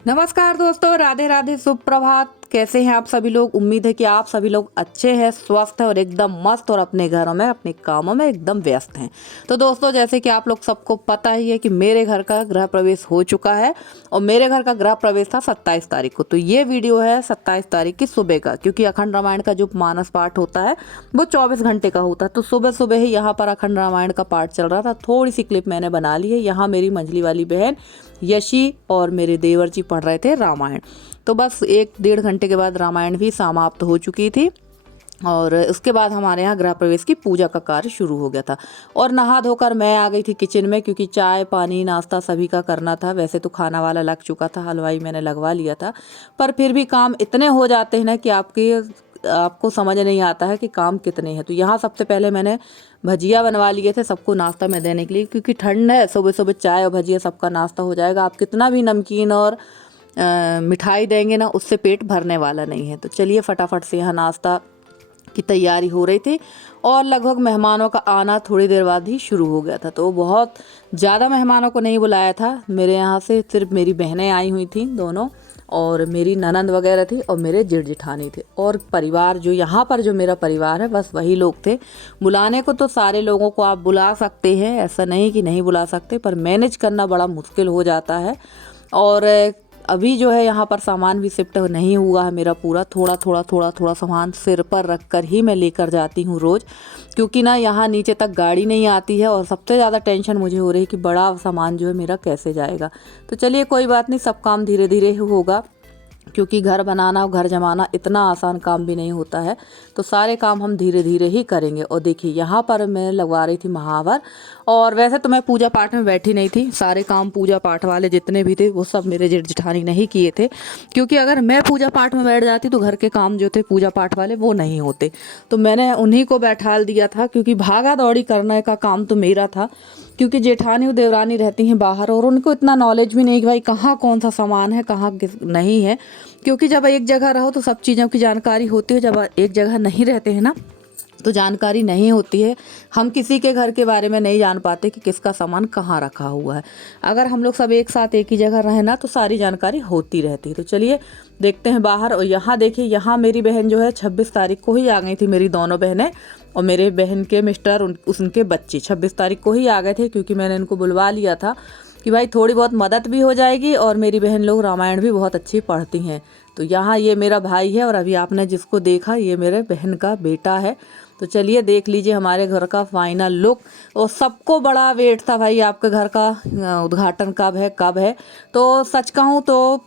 नमस्कार दोस्तों, राधे राधे, शुभ प्रभात। कैसे हैं आप सभी लोग? उम्मीद है कि आप सभी लोग अच्छे हैं, स्वस्थ हैं और एकदम मस्त और अपने घरों में अपने कामों में एकदम व्यस्त हैं। तो दोस्तों, जैसे कि आप लोग सबको पता ही है कि मेरे घर का गृह प्रवेश हो चुका है और मेरे घर का गृह प्रवेश था 27 तारीख को। तो ये वीडियो है 27 तारीख की सुबह का, क्योंकि अखंड रामायण का जो मानस पाठ होता है वो 24 घंटे का होता है। तो सुबह सुबह ही यहाँ पर अखंड रामायण का पाठ चल रहा था। थोड़ी सी क्लिप मैंने बना ली है। यहाँ मेरी मंझली वाली बहन यशी और मेरे देवर जी पढ़ रहे थे रामायण। तो बस 1-1.5 घंटे के बाद रामायण भी समाप्त हो चुकी थी और उसके बाद हमारे यहाँ गृह प्रवेश की पूजा का कार्य शुरू हो गया था। और नहा धोकर मैं आ गई थी किचन में, क्योंकि चाय पानी नाश्ता सभी का करना था। वैसे तो खाना वाला लग चुका था, हलवाई मैंने लगवा लिया था, पर फिर भी काम इतने हो जाते हैं ना कि आपको समझ नहीं आता है कि काम कितने हैं। तो यहाँ सबसे पहले मैंने भजिया बनवा लिए थे सबको नाश्ता में देने के लिए, क्योंकि ठंड है, सुबह सुबह चाय और भजिया सबका नाश्ता हो जाएगा। आप कितना भी नमकीन और मिठाई देंगे ना, उससे पेट भरने वाला नहीं है। तो चलिए फटाफट से यहाँ नाश्ता की तैयारी हो रही थी और लगभग मेहमानों का आना थोड़ी देर बाद ही शुरू हो गया था। तो बहुत ज़्यादा मेहमानों को नहीं बुलाया था। मेरे यहाँ से सिर्फ मेरी बहनें आई हुई थी दोनों, और मेरी ननंद वगैरह थी और मेरे जेठ जेठानी थे, और परिवार जो यहाँ पर जो मेरा परिवार है बस वही लोग थे। बुलाने को तो सारे लोगों को आप बुला सकते हैं, ऐसा नहीं कि नहीं बुला सकते, पर मैनेज करना बड़ा मुश्किल हो जाता है। और अभी जो है यहाँ पर सामान भी शिफ्ट नहीं हुआ है मेरा पूरा, थोड़ा सामान सिर पर रख कर ही मैं लेकर जाती हूँ रोज़, क्योंकि ना यहाँ नीचे तक गाड़ी नहीं आती है और सबसे ज़्यादा टेंशन मुझे हो रही है कि बड़ा सामान जो है मेरा कैसे जाएगा। तो चलिए कोई बात नहीं, सब काम धीरे धीरे ही होगा, क्योंकि घर बनाना और घर जमाना इतना आसान काम भी नहीं होता है। तो सारे काम हम धीरे धीरे ही करेंगे। और देखिए यहाँ पर मैं लगवा रही थी महावर, और वैसे तो मैं पूजा पाठ में बैठी नहीं थी। सारे काम पूजा पाठ वाले जितने भी थे वो सब मेरे जेठ जेठानी नहीं किए थे, क्योंकि अगर मैं पूजा पाठ में बैठ जाती तो घर के काम जो थे पूजा पाठ वाले वो नहीं होते। तो मैंने उन्हीं को बैठाल दिया था, क्योंकि भागा दौड़ी करने का काम तो मेरा था, क्योंकि जेठानी और देवरानी रहती हैं बाहर और उनको इतना नॉलेज भी नहीं कि भाई कहाँ कौन सा सामान है, कहाँ नहीं है। क्योंकि जब एक जगह रहो तो सब चीज़ों की जानकारी होती है, जब एक जगह नहीं रहते हैं ना तो जानकारी नहीं होती है। हम किसी के घर के बारे में नहीं जान पाते कि किसका सामान कहाँ रखा हुआ है। अगर हम लोग सब एक साथ एक ही जगह रहें ना तो सारी जानकारी होती रहती है। तो चलिए देखते हैं बाहर। और यहाँ देखिए, यहाँ मेरी बहन जो है 26 तारीख को ही आ गई थी, मेरी दोनों बहनें और मेरे बहन के मिस्टर उनके बच्चे 26 तारीख को ही आ गए थे, क्योंकि मैंने इनको बुलवा लिया था कि भाई थोड़ी बहुत मदद भी हो जाएगी, और मेरी बहन लोग रामायण भी बहुत अच्छी पढ़ती हैं। तो यहाँ ये मेरा भाई है, और अभी आपने जिसको देखा ये मेरे बहन का बेटा है। तो चलिए देख लीजिए हमारे घर का फाइनल लुक। और सबको बड़ा वेट था भाई, आपके घर का उद्घाटन कब है। तो सच कहूँ तो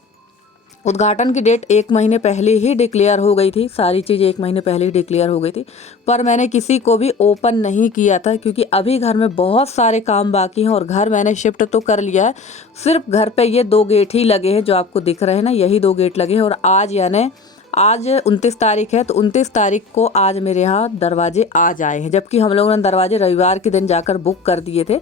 उद्घाटन की डेट 1 महीने पहले ही डिक्लेयर हो गई थी, सारी चीज़ 1 महीने पहले ही डिक्लेयर हो गई थी, पर मैंने किसी को भी ओपन नहीं किया था, क्योंकि अभी घर में बहुत सारे काम बाकी हैं। और घर मैंने शिफ्ट तो कर लिया है, सिर्फ घर पे ये 2 गेट ही लगे हैं जो आपको दिख रहे हैं ना, यही 2 गेट लगे हैं। और आज 29 तारीख है, तो 29 तारीख को आज मेरे यहाँ दरवाजे आज आए हैं, जबकि हम लोगों ने दरवाजे रविवार के दिन जाकर बुक कर दिए थे,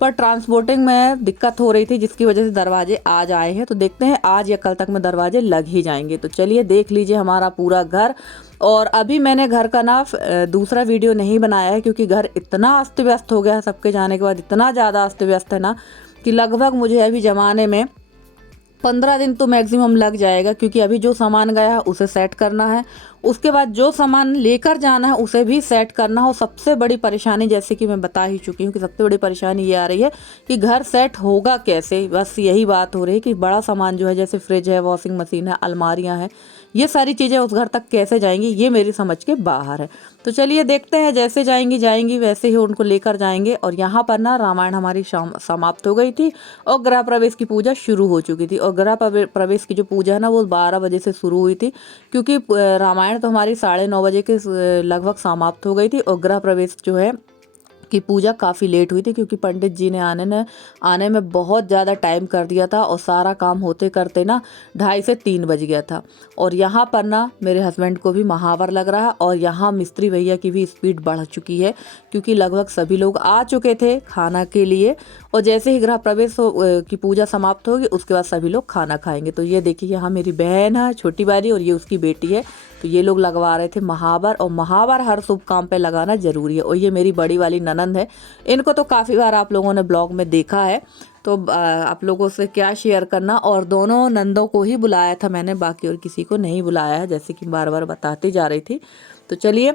पर ट्रांसपोर्टिंग में दिक्कत हो रही थी जिसकी वजह से दरवाजे आज आए हैं। तो देखते हैं आज या कल तक में दरवाजे लग ही जाएंगे। तो चलिए देख लीजिए हमारा पूरा घर। और अभी मैंने घर का ना दूसरा वीडियो नहीं बनाया है, क्योंकि घर इतना अस्त व्यस्त हो गया है सबके जाने के बाद, इतना ज़्यादा अस्त व्यस्त है ना कि लगभग मुझे अभी जमाने में 15 दिन तो मैक्सिमम लग जाएगा, क्योंकि अभी जो सामान गया है उसे सेट करना है, उसके बाद जो सामान लेकर जाना है उसे भी सेट करना हो। सबसे बड़ी परेशानी, जैसे कि मैं बता ही चुकी हूँ कि सबसे बड़ी परेशानी ये आ रही है कि घर सेट होगा कैसे, बस यही बात हो रही है कि बड़ा सामान जो है जैसे फ्रिज है, वॉशिंग मशीन है, अलमारियाँ हैं, ये सारी चीज़ें उस घर तक कैसे जाएंगी, ये मेरी समझ के बाहर है। तो चलिए देखते हैं, जैसे जाएंगी वैसे ही उनको लेकर जाएंगे। और यहाँ पर ना रामायण हमारी समाप्त हो गई थी और गृह प्रवेश की पूजा शुरू हो चुकी थी। और गृह प्रवेश की जो पूजा है ना वो 12 बजे से शुरू हुई थी, क्योंकि रामायण तो हमारी 9:30 बजे के लगभग समाप्त हो गई थी। और गृह प्रवेश जो है की पूजा काफ़ी लेट हुई थी, क्योंकि पंडित जी ने आने में बहुत ज़्यादा टाइम कर दिया था, और सारा काम होते करते ना 2:30 से 3 बज गया था। और यहाँ पर ना मेरे हस्बैंड को भी महावर लग रहा है, और यहाँ मिस्त्री भैया की भी स्पीड बढ़ चुकी है, क्योंकि लगभग सभी लोग आ चुके थे खाना के लिए। और जैसे ही गृह प्रवेश की पूजा समाप्त होगी उसके बाद सभी लोग खाना खाएंगे। तो ये देखिए यहाँ मेरी बहन है छोटी वाली, और ये उसकी बेटी है। तो ये लोग लगवा रहे थे महावर, और महावर हर शुभ काम पे लगाना जरूरी है। और ये मेरी बड़ी वाली ननद ननंद है, इनको तो काफ़ी बार आप लोगों ने ब्लॉग में देखा है, तो आप लोगों से क्या शेयर करना। और दोनों नंदों को ही बुलाया था मैंने, बाकी और किसी को नहीं बुलाया है, जैसे कि बार बार बताती जा रही थी। तो चलिए,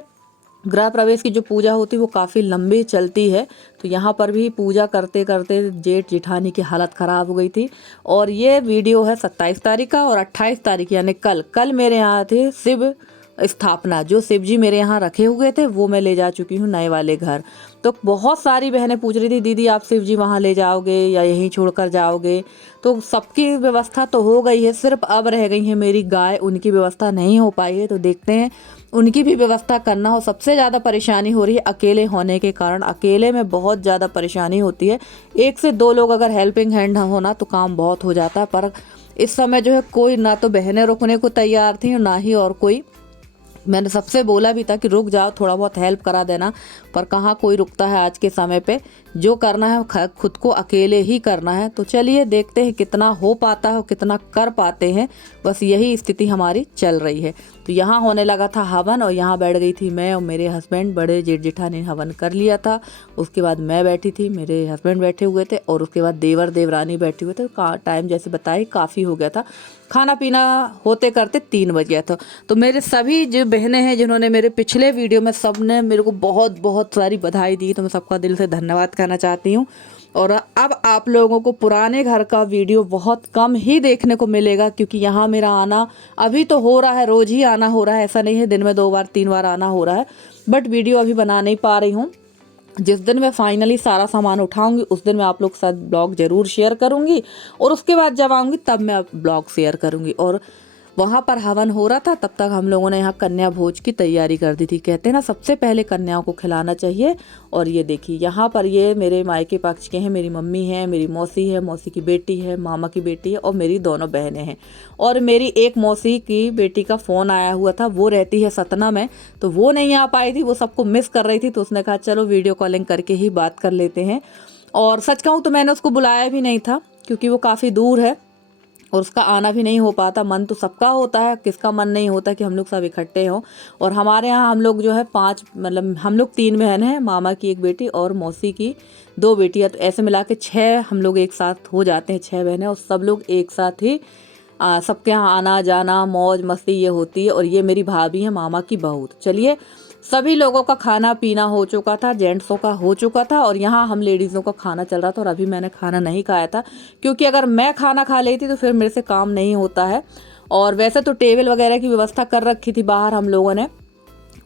गृह प्रवेश की जो पूजा होती है वो काफ़ी लंबी चलती है। तो यहाँ पर भी पूजा करते करते जेठ जिठानी की हालत ख़राब हो गई थी। और ये वीडियो है 27 तारीख का, और 28 तारीख यानी कल मेरे यहाँ थे शिव स्थापना। जो शिव जी मेरे यहाँ रखे हुए थे वो मैं ले जा चुकी हूँ नए वाले घर। तो बहुत सारी बहनें पूछ रही थी, दीदी आप शिव जी वहाँ ले जाओगे या यहीं छोड़कर जाओगे। तो सबकी व्यवस्था तो हो गई है, सिर्फ अब रह गई है मेरी गाय, उनकी व्यवस्था नहीं हो पाई है। तो देखते हैं, उनकी भी व्यवस्था करना हो। सबसे ज़्यादा परेशानी हो रही है अकेले होने के कारण, अकेले में बहुत ज़्यादा परेशानी होती है। 1 से 2 लोग अगर हेल्पिंग हैंड होना तो काम बहुत हो जाता है, पर इस समय जो है कोई ना तो बहनें रुकने को तैयार थी, ना ही और कोई। मैंने सबसे बोला भी था कि रुक जाओ, थोड़ा बहुत हेल्प करा देना, पर कहाँ कोई रुकता है आज के समय पे। जो करना है खुद को अकेले ही करना है। तो चलिए देखते हैं कितना हो पाता है और कितना कर पाते हैं, बस यही स्थिति हमारी चल रही है। तो यहाँ होने लगा था हवन, और यहाँ बैठ गई थी मैं और मेरे हस्बैंड। बड़े जेठ जेठानी ने हवन कर लिया था, उसके बाद मैं बैठी थी, मेरे हस्बैंड बैठे हुए थे, और उसके बाद देवर देवरानी बैठे हुए थे। टाइम जैसे बताए काफ़ी हो गया था, खाना पीना होते करते 3 बज गया था। तो मेरे सभी जो बहनें हैं जिन्होंने मेरे पिछले वीडियो में, सब ने मेरे को बहुत बहुत सारी बधाई दी, तो मैं सबका दिल से धन्यवाद कहना चाहती हूँ। और अब आप लोगों को पुराने घर का वीडियो बहुत कम ही देखने को मिलेगा, क्योंकि यहाँ मेरा आना अभी तो हो रहा है, रोज़ ही आना हो रहा है, ऐसा नहीं है दिन में 2 बार 3 बार आना हो रहा है, बट वीडियो अभी बना नहीं पा रही हूँ। जिस दिन मैं फाइनली सारा सामान उठाऊंगी उस दिन मैं आप लोग के साथ ब्लॉग ज़रूर शेयर करूंगी, और उसके बाद जब आऊँगी तब मैं ब्लॉग शेयर करूंगी। और वहाँ पर हवन हो रहा था, तब तक हम लोगों ने यहाँ कन्या भोज की तैयारी कर दी थी। कहते हैं ना, सबसे पहले कन्याओं को खिलाना चाहिए। और ये देखिए, यहाँ पर ये मेरे मायके पक्ष के हैं, मेरी मम्मी है, मेरी मौसी है, मौसी की बेटी है, मामा की बेटी है, और मेरी दोनों बहनें हैं। और मेरी एक मौसी की बेटी का फ़ोन आया हुआ था, वो रहती है सतना में, तो वो नहीं आ पाई थी, वो सबको मिस कर रही थी। तो उसने कहा चलो वीडियो कॉलिंग करके ही बात कर लेते हैं। और सच कहूँ तो मैंने उसको बुलाया भी नहीं था, क्योंकि वो काफ़ी दूर है और उसका आना भी नहीं हो पाता। मन तो सबका होता है, किसका मन नहीं होता कि हम लोग सब इकट्ठे हों। और हमारे यहाँ हम लोग जो है 5, मतलब हम लोग 3 बहन हैं, मामा की 1 बेटी और मौसी की 2 बेटियाँ, तो ऐसे मिला के 6 हम लोग एक साथ हो जाते हैं, 6 बहनें, और सब लोग एक साथ ही सबके यहाँ आना जाना मौज मस्ती ये होती है। और ये मेरी भाभी है, मामा की बहू। चलिए, सभी लोगों का खाना पीना हो चुका था, जेंट्सों का हो चुका था, और यहाँ हम लेडीज़ों का खाना चल रहा था। और अभी मैंने खाना नहीं खाया था, क्योंकि अगर मैं खाना खा लेती तो फिर मेरे से काम नहीं होता है। और वैसे तो टेबल वगैरह की व्यवस्था कर रखी थी बाहर हम लोगों ने,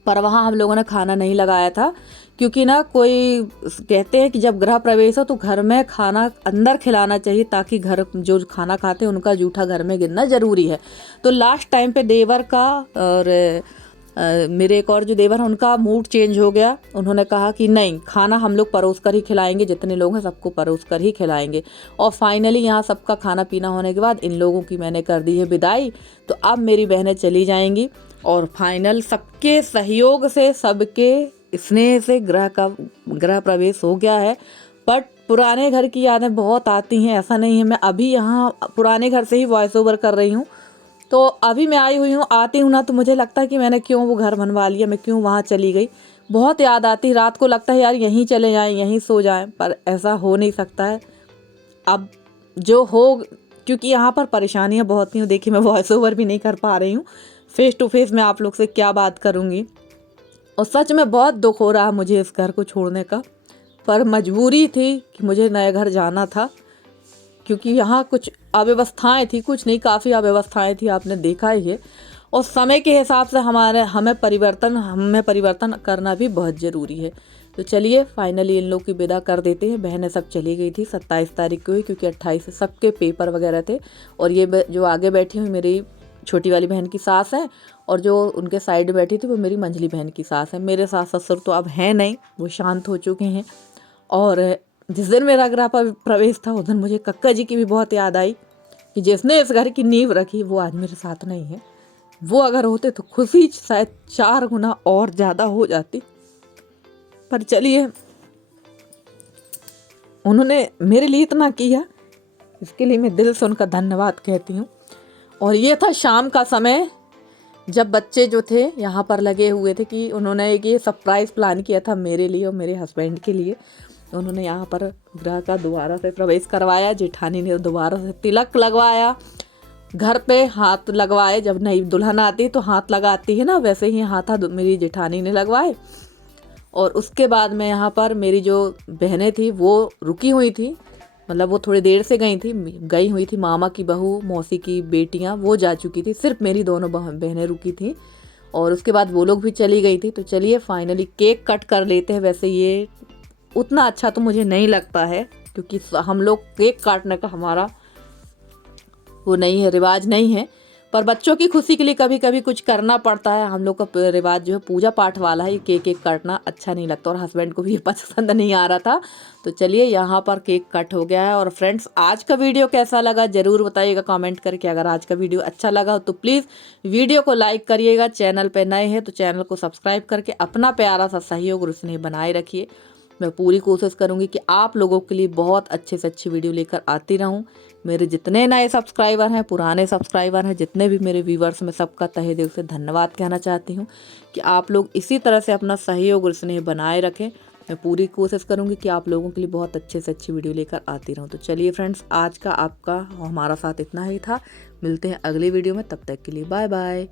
पर वहाँ हम लोगों ने खाना नहीं लगाया था, क्योंकि ना कोई कहते हैं कि जब गृह प्रवेश हो तो घर में खाना अंदर खिलाना चाहिए, ताकि घर जो खाना खाते हैं उनका जूठा घर में गिरना ज़रूरी है। तो लास्ट टाइम पे देवर का और मेरे एक और जो देवर हैं उनका मूड चेंज हो गया। उन्होंने कहा कि नहीं, खाना हम लोग परोस कर ही खिलाएंगे, जितने लोग हैं सबको परोस कर ही खिलाएंगे। और फाइनली यहाँ सबका खाना पीना होने के बाद इन लोगों की मैंने कर दी है विदाई। तो अब मेरी बहनें चली जाएंगी, और फाइनल सबके सहयोग से, सबके स्नेह से गृह प्रवेश हो गया है। बट पुराने घर की यादें बहुत आती हैं, ऐसा नहीं है। मैं अभी यहाँ पुराने घर से ही वॉइस ओवर कर रही हूँ, तो अभी मैं आई हुई हूँ, आती हूँ ना तो मुझे लगता है कि मैंने क्यों वो घर बनवा लिया, मैं क्यों वहाँ चली गई। बहुत याद आती, रात को लगता है यार यहीं चले जाएं, यहीं सो जाएं, पर ऐसा हो नहीं सकता है। अब जो हो, क्योंकि यहाँ पर परेशानियाँ बहुत थी। देखिए, मैं वॉइस ओवर भी नहीं कर पा रही हूँ, फेस टू फेस मैं आप लोग से क्या बात करूँगी। और सच में बहुत दुख हो रहा मुझे इस घर को छोड़ने का, पर मजबूरी थी कि मुझे नए घर जाना था, क्योंकि यहाँ कुछ अव्यवस्थाएं थी, कुछ नहीं काफ़ी अव्यवस्थाएं थी, आपने देखा ही है। और समय के हिसाब से हमें परिवर्तन करना भी बहुत ज़रूरी है। तो चलिए, फाइनली इन लोग की विदा कर देते हैं। बहनें सब चली गई थी 27 तारीख को ही, क्योंकि 28 से सबके पेपर वगैरह थे। और ये जो आगे बैठी हुई मेरी छोटी वाली बहन की सास है, और जो उनके साइड बैठी थी वो मेरी मंझली बहन की सास है। मेरे सास ससुर तो अब हैं नहीं, वो शांत हो चुके हैं। और जिस दिन मेरा गृह प्रवेश था उस दिन मुझे कक्का जी की भी बहुत याद आई, कि जिसने इस घर की नींव रखी वो आज मेरे साथ नहीं है। वो अगर होते तो खुशी शायद 4 गुना और ज़्यादा हो जाती। पर चलिए, उन्होंने मेरे लिए इतना किया, इसके लिए मैं दिल से उनका धन्यवाद कहती हूँ। और ये था शाम का समय, जब बच्चे जो थे यहाँ पर लगे हुए थे कि उन्होंने एक ये सरप्राइज़ प्लान किया था मेरे लिए और मेरे हस्बैंड के लिए। उन्होंने यहाँ पर गृह का दोबारा से प्रवेश करवाया, जेठानी ने दोबारा से तिलक लगवाया, घर पे हाथ लगवाए। जब नई दुल्हन आती है तो हाथ लगाती है ना, वैसे ही हाथ मेरी जेठानी ने लगवाए। और उसके बाद में यहाँ पर मेरी जो बहनें थी वो रुकी हुई थी, मतलब वो थोड़ी देर से गई हुई थी। मामा की बहू, मौसी की बेटियाँ वो जा चुकी थी, सिर्फ मेरी दोनों बहनें रुकी थी और उसके बाद वो लोग भी चली गई थी। तो चलिए फाइनली केक कट कर लेते हैं। वैसे ये उतना अच्छा तो मुझे नहीं लगता है क्योंकि हम लोग केक काटने का हमारा वो नहीं है, रिवाज नहीं है, पर बच्चों की खुशी के लिए कभी कभी कुछ करना पड़ता है। हम लोग का रिवाज जो है पूजा पाठ वाला है, केक केक काटना अच्छा नहीं लगता और हस्बैंड को भी ये पसंद नहीं आ रहा था। तो चलिए यहाँ पर केक कट हो गया है। और फ्रेंड्स, आज का वीडियो कैसा लगा ज़रूर बताइएगा कमेंट करके। अगर आज का वीडियो अच्छा लगा हो तो प्लीज़ वीडियो को लाइक करिएगा, चैनल पर नए हैं तो चैनल को सब्सक्राइब करके अपना प्यारा सा सहयोग और स्नेह बनाए रखिए। मैं पूरी कोशिश करूंगी कि आप लोगों के लिए बहुत अच्छे से अच्छी वीडियो लेकर आती रहूं। मेरे जितने नए सब्सक्राइबर हैं, पुराने सब्सक्राइबर हैं, जितने भी मेरे व्यूवर्स, मैं सबका तहे दिल से धन्यवाद कहना चाहती हूं कि आप लोग इसी तरह से अपना सहयोग और स्नेह बनाए रखें। मैं पूरी कोशिश करूंगी कि आप लोगों के लिए बहुत अच्छे से अच्छी वीडियो लेकर आती रहूं। तो चलिए फ्रेंड्स, आज का आपका हमारा साथ इतना ही था। मिलते हैं अगली वीडियो में, तब तक के लिए बाय बाय।